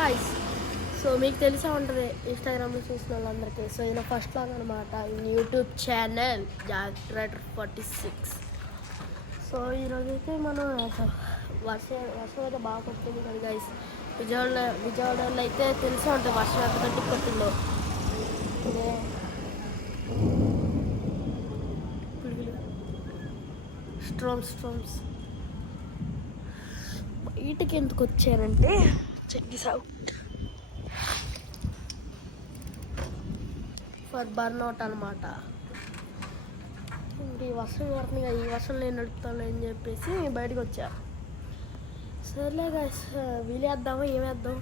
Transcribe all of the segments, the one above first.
Guys. So మీకు తెలిసే ఉంటుంది ఇన్స్టాగ్రామ్లో చూసిన వాళ్ళందరికీ. సో ఇలా ఫస్ట్ లాగ్ అనమాట యూట్యూబ్ ఛానల్ జాగ్రైడర్ 46. సో ఈరోజైతే మనం వర్షం అయితే బాగా కొట్టింది కదా గాయ్స్. విజయవాడలో అయితే తెలిసే ఉంటుంది వర్షం ఎంత గట్టి కొట్టిందో. స్ట్రోమ్స్ బయటికి ఎందుకు వచ్చారంటే check this out for burnout అనమాట. ఈ వర్షం పడుతుంది కదా, ఈ వర్షం నేను నడుపుతాను అని చెప్పేసి బయటకు వచ్చా. సర్లే గాయ్స్, వీలేద్దామా ఏమేద్దాం,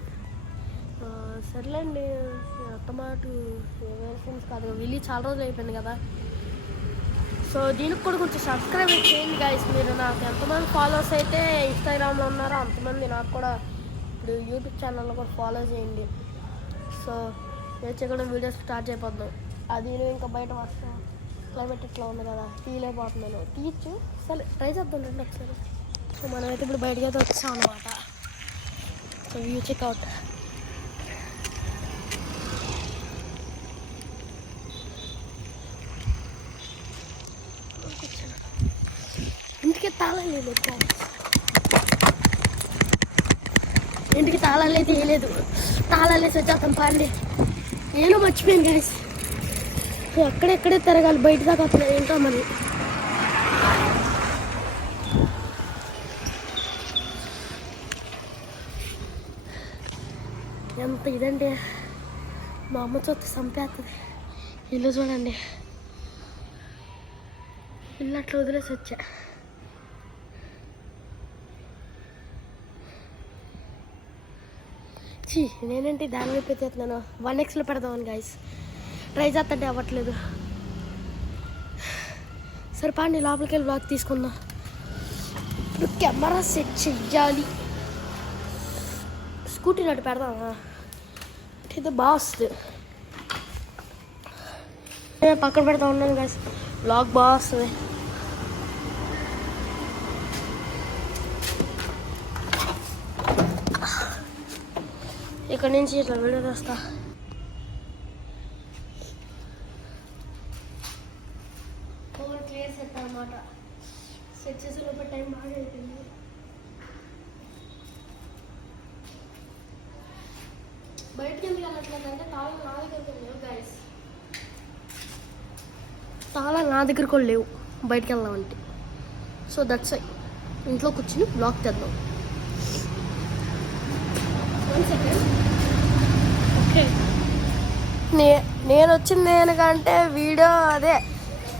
సర్లేండి టమాటో వేరే కాదు, వీలి చాలా రోజులు అయిపోయింది కదా. సో దీనికి కూడా కొంచెం సబ్స్క్రైబ్ చేయండి గాయ్స్. మీరు నాకు ఎంతమంది ఫాలోవర్స్ అయితే ఇన్స్టాగ్రామ్లో ఉన్నారో అంతమంది నాకు కూడా ఇప్పుడు యూట్యూబ్ ఛానల్లో కూడా ఫాలో చేయండి. సో నేను చేయకుండా వీడియోస్ స్టార్ట్ అయిపోతున్నాం. అది ఇంకా బయట వర్షం క్లైమేట్ ఇట్లా ఉంది కదా, తీయలేకపోతున్నాను. తీయచ్చు, సరే ట్రై చేద్దాం రండి ఒకసారి. సో మనమైతే ఇప్పుడు బయటకి అయితే వచ్చాం అనమాట. So view checkout. ఇంటికి తాళాలు లేదు, ఇంటికి తాళాలు అయితే వేయలేదు. తాళాలు వేసి వచ్చేస్తాం పాండి. నేను మర్చిపోయాను గాయస్, అక్కడెక్కడే తిరగాలి బయట దాకా అసలు ఏంటో మరి. ఎంత ఇదండి, మా అమ్మ చూస్తే చంపేస్తుంది. ఇల్లు చూడండి, ఇల్లు అట్లా వదిలేసి వచ్చా. నేనేంటి దాని వైపు ఎత్తున్నాను. 1xలో పెడదామని గాయస్ ట్రై చేస్తుంటే అవ్వట్లేదు. సరే పాండి లోపలికి వెళ్ళి బ్లాగ్ తీసుకుందాం. ఇప్పుడు కెమెరా సెట్ చెయ్యాలి. స్కూటీ నటు పెడదామా, ఇది బాగా వస్తుంది. పక్కన పెడతా ఉన్నాను గాయస్, బ్లాగ్ బాగా వస్తుంది. ఇక్కడ నుంచి ఇట్లా వీడియో తెస్తా. క్లియర్ సెట్ అనమాట. సెట్ చేసే లోపల టైం బాగా అయిపోయింది. బయటకి ఎందుకు వెళ్ళట్లేదంటే తాళాలు నా దగ్గరకు లేవు గైస్. తాళాలు నా దగ్గర కూడా లేవు బయటకు వెళ్దామంటే. సో దట్స్ వై ఇంట్లో కూర్చుని బ్లాగ్ తెద్దాం. ఓకే, నేను వచ్చింది దేనికంటే వీడియో అదే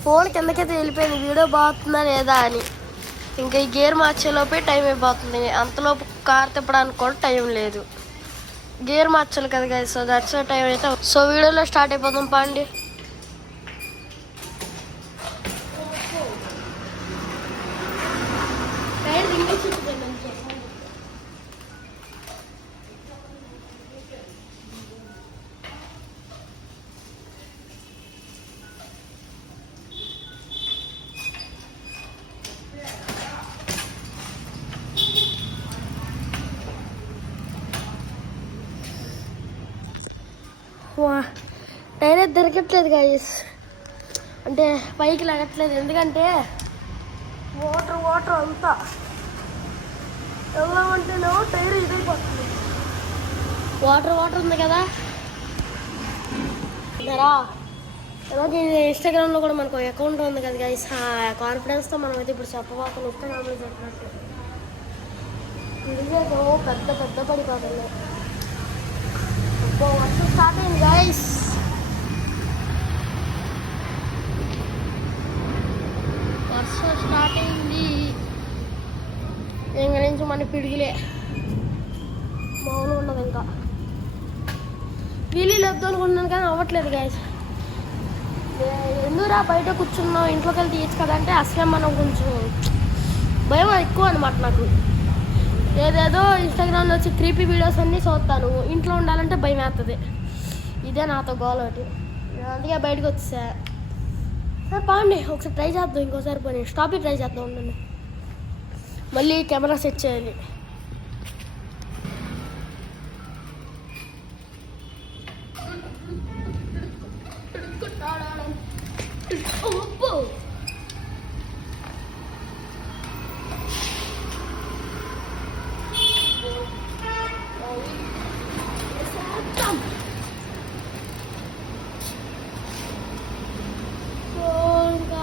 ఫోన్ కిందకైతే వెళ్ళిపోయింది వీడియో బాగుతుందా లేదా అని. ఇంకా ఈ గేర్ మార్చేలోపే టైం అయిపోతుంది. అంతలోపు కార్ తిప్పడానికి కూడా టైం లేదు. గేర్ మార్చాలి కదా గైస్. సో దట్స్ టైం అయితే. సో వీడియోలో స్టార్ట్ అయిపోతాం పాండి. టైర్ అయితే దొరకట్లేదు గాయస్, అంటే పైకి లాగట్లేదు. ఎందుకంటే వాటర్ అంతా వెళ్దామంటేనేమో టైర్ ఇదైపోతుంది. వాటర్ ఉంది కదా. అలాగే ఇన్స్టాగ్రామ్లో కూడా మనకు అకౌంట్ ఉంది కదా గాయస్. కాన్ఫిడెన్స్తో మనం అయితే ఇప్పుడు చెప్పబోతున్నాం ఇన్స్టాగ్రామ్లో చెప్పినట్టు. ఇదిగో పెద్ద పడిపోతుంది. వర్షం స్టార్ట్ అయింది గాయస్. వర్షం స్టార్ట్ అయింది. ఇంకా నుంచి మన పిడుగులే మామూలు ఉండదు. ఇంకా వీళ్ళు వద్దు అనుకుంటున్నాను కానీ అవ్వట్లేదు గాయస్. ఎందుకురా బయట కూర్చున్నాం, ఇంట్లోకి వెళ్ళి తీయచ్చు కదా అంటే అసలే మనం కొంచెం భయం ఎక్కువ అనమాట నాకు. ఏదేదో ఇన్స్టాగ్రామ్లో వచ్చి క్రీపీ వీడియోస్ అన్నీ చూస్తాను. ఇంట్లో ఉండాలంటే భయం వేస్తుంది. ఇదే నాతో గోల్ ఒకటి. అందుకే బయటకు వచ్చేసా. సరే బాగుండి, ఒకసారి ట్రై చేద్దాం. ఇంకోసారి పోనీ స్టాప్ ట్రై చేద్దాం. ఉండండి, మళ్ళీ కెమెరా సెట్ చేయాలి. సో ఇంకా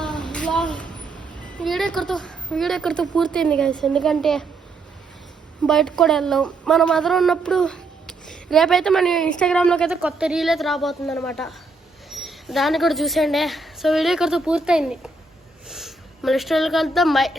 వీడియో ఇక్కడితో పూర్తయింది గైస్. ఎందుకంటే బయటకు కూడా వెళ్ళాం. మన మదర్ ఉన్నప్పుడు రేపైతే మన ఇన్స్టాగ్రామ్లోకి అయితే కొత్త రీల్ అయితే రాబోతుంది అనమాట. దాన్ని కూడా చూసేయండి. సో వీడియో ఇక్కడితో పూర్తయింది. మన ఇన్స్టాగ్రామ్కి వెళ్తాం. బాయ్.